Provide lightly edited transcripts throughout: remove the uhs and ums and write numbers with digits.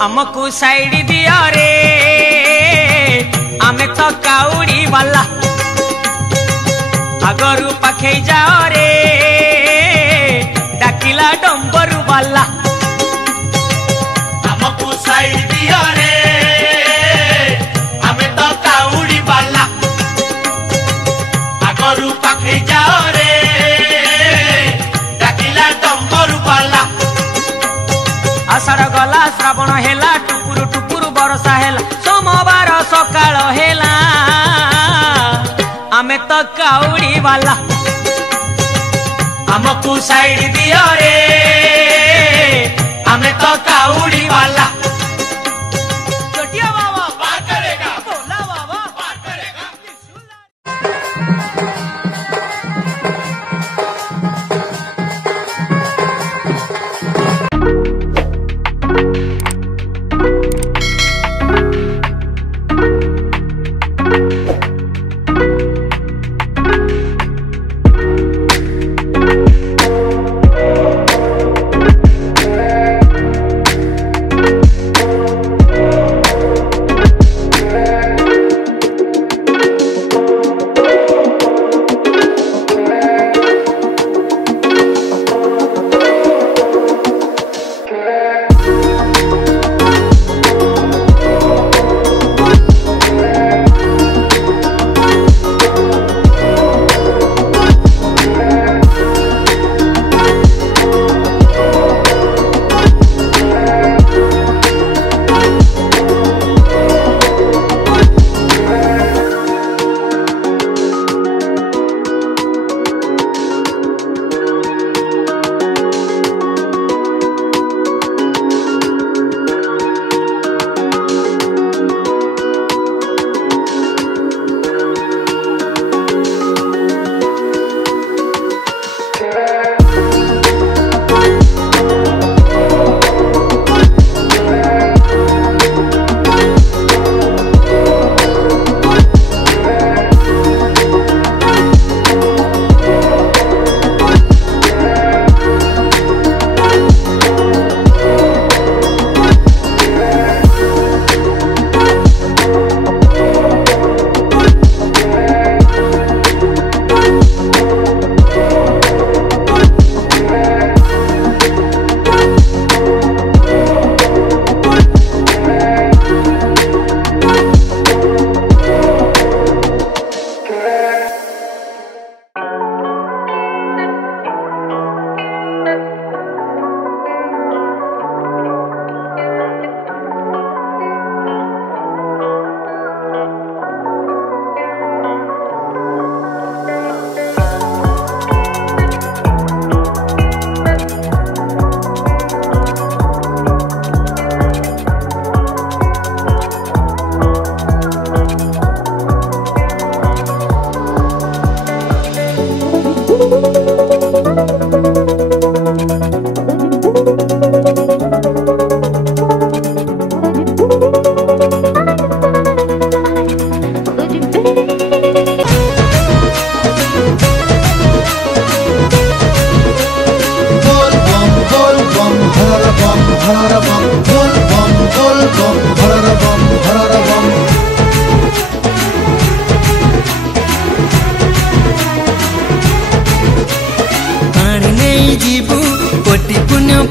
हमको साइड दिया रे आमे तो काउड़ी वाला आगरू पाखे जाओ रे डाकिला डंबरू वाला हमको साइड दिया रे आमे तो काउड़ी वाला आगरू पाखे जाओ रे डाकिला डंबरू वाला आषाढ़ गला श्रावण हेला टुकुरु टुकुरु बरसा हेला सोमवार सकाळ हेला आमे तो काउड़ी वाला हमको साइड दिया रे आमे तो काउड़ी वाला चटिया बाबा पार करेगा बोला बाबा पार करेगा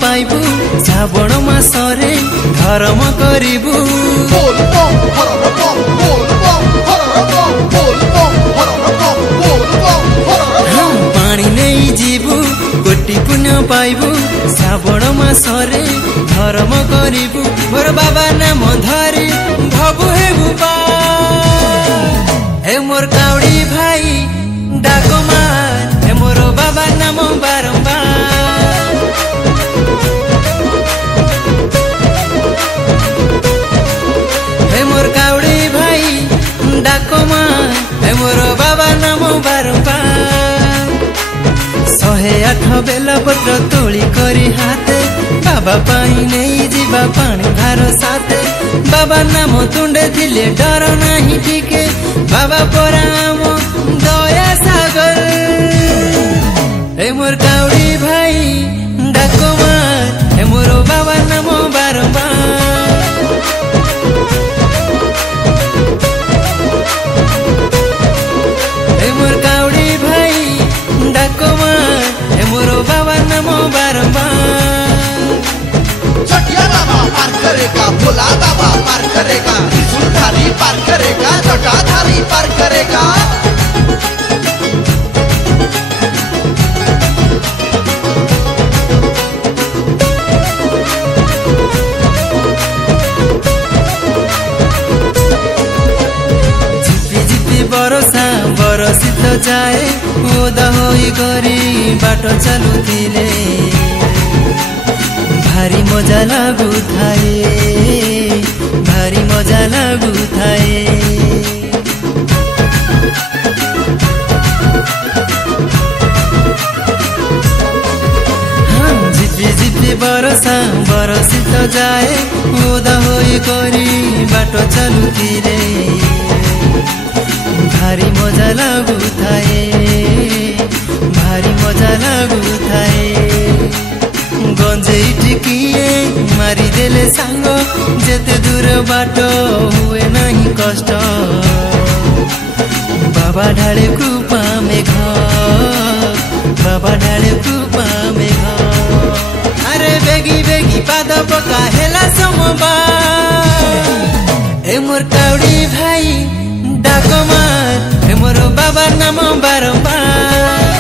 पाइबू श्रावण मासरे धर्म करिबू पानी नहीं जीवू कोटि पुण्य पाइबू श्रावण मासरे धर्म करिबू मोर बाबा नाम धरी भबु हेबू पा हे मोर काउड़ी भाई डाको मार हे मोर बाबा नाम बारंबार हे मोर काउड़ी भाई डाको मार हे मोर बाबा नाम बारंबार 108 बेला पत्र तोली करी हाथे बाबा पाई नहीं जीवा पानी भार साथे बाबा नाम तुंडे थिले डर नहीं ठीके बाबा पराम दया सागर हे मोर काउड़ी भाई डाको मार हे मोर बाबा नाम बारंबार बरसा बरसी तो जाए ओदा होई करी बाट चलुथिले भारी मजा लागुथाए भारी मजा लागुथाए झिपी झिपी बरसा बरसी तो जाए ओदा होई करी बाट चलुथिले भारी मजा लागुथाए भारी मजा लागुथाए गंजेई टिकिए मारी देले सांग जेते दूर बाट हुए नहीं कष्ट बाबा ढाले कृपा मेघ बाबा ढाले कृपा मेघ अरे बेगी बेगी पाद पका हेला सोमबार ए मोर काउडी भाई डाक मार ए मोर बाबा नाम बारंबार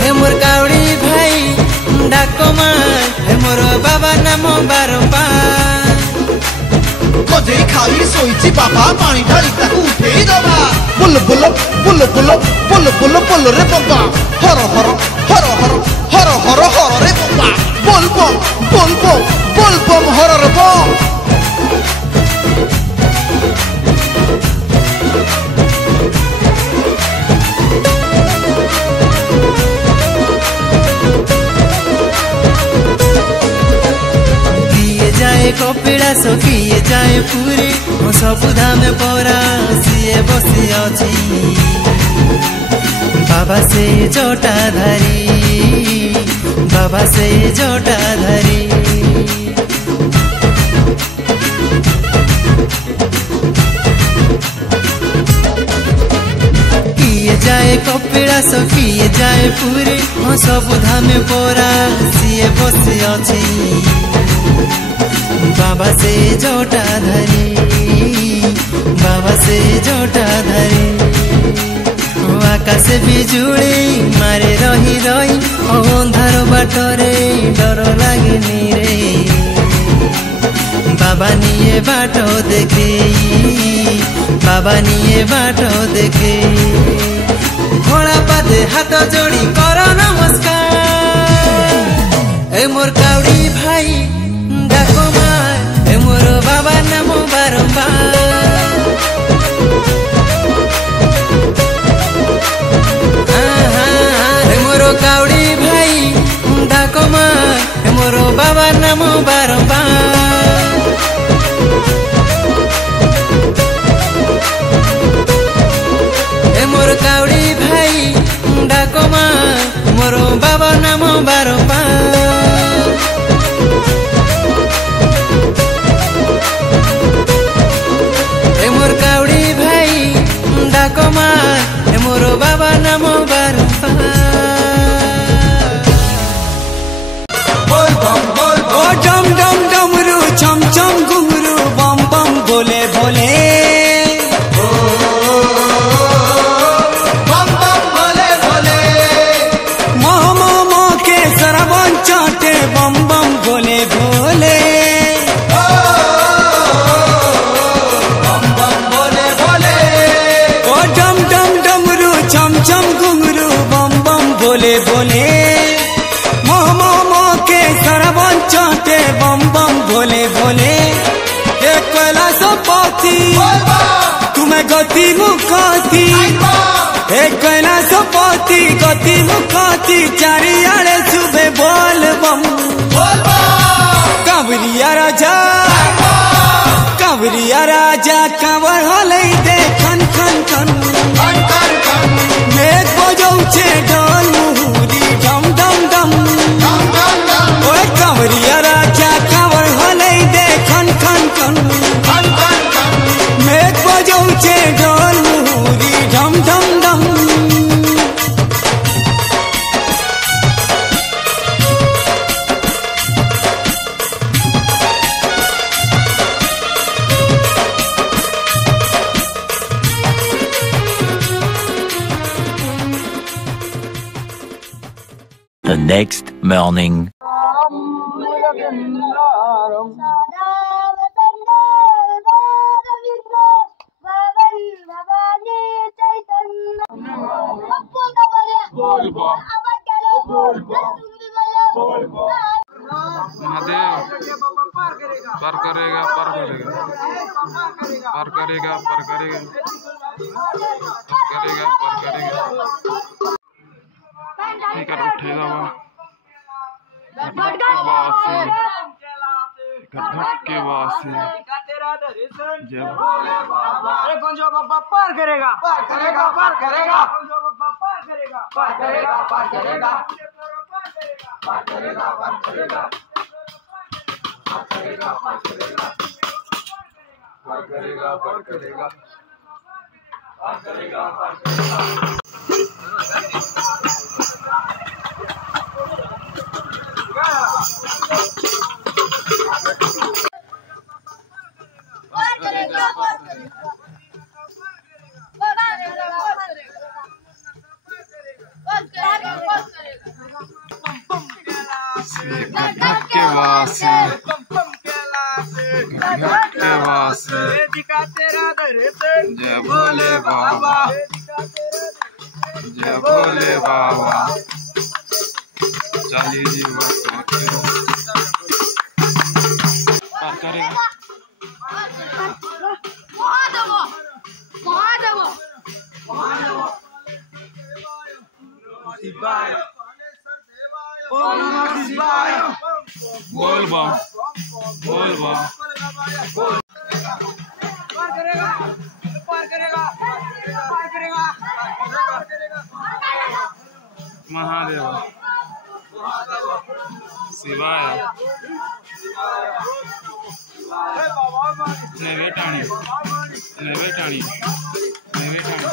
हे मोर काउडी भाई डाक मार ए मोर बाबा नाम बारंबार गजे खाली सोईची बाबा पानी ढाली ताकू उठेई दबा bull bull bull bull bull bull bull रे बाबा हर हर हर हर हर हर हर रे बाबा बोल बम बोल बम बोल बम हर रे बम कपिलास किए जाए पूरी सबुधाम परा सीए बसी अच्छी बाबा से जटाधारी बाबा से जटाधारी किए जाए कपिलास किए जाए पूरी सबुधाम परा सीए बसी अच्छी बाबा से जटाधारी बाबा से जटाधारी आकाशे बिजुली मारे रही रही अंधार बाटरे डर लागेनी रे बाबा निये बाट देखे बाबा निये बाट देखे घोड़ा पादे हाथ जोड़ी कर नमस्कार ए मोर काउडी भाई डाको मार ए मोर बाबा नाम बारंबार ए मोर काउडी भाई डाको मार ए मोर बाबा नाम बारंबार ए मोर काउडी भाई डाको मार मोर बाबा नाम बारंबार मोरो बाबा नाम ओ डम डम डमरू छम छम घुंघरू बम बम बोले बोले बम बम बोले बोले मोह मोह के सरवन चाटे बम बम बोले बोले बम बम बोले बोले ओ डम डम डमरू छम छम घुंघरू बम बम बोले बोले मोह मोह के सरवन चाटे बम बम बोले बोले एक कैलाश पति तुम्हें गति मुखाती एक कैलाश पति गति मुखाती चारियाड़े सुबह बोल बम कांवरिया राजा कांवर हले दे खन खन खन मेघ बजौचे ढोल मुहुरी डम डम डम ओए कांवरिया राजा कांवर हले दे खन खन खन मेघ बजौचे ढोल मुहुरी डम डम डम The next morning. महादेव पार करेगा पार करेगा पार करेगा पार करेगा करेगा पार करेगा टिकट उठेगा वह के वासी जब अरे पंजो बाबा पार करेगा पार करेगा पार करेगा पंजो बाबा पार करेगा पार करेगा पार करेगा पार करेगा पार करेगा पार करेगा पार करेगा पार करेगा पार करेगा पार करेगा पार के वासी जय भोले बाबा जय भोले बाबा चाली जीव पार करेगा बोल बा बोल बा पार करेगा पार करेगा पार करेगा महादेव शिवाय नवे टाणी नवे टाणी नवे टाणी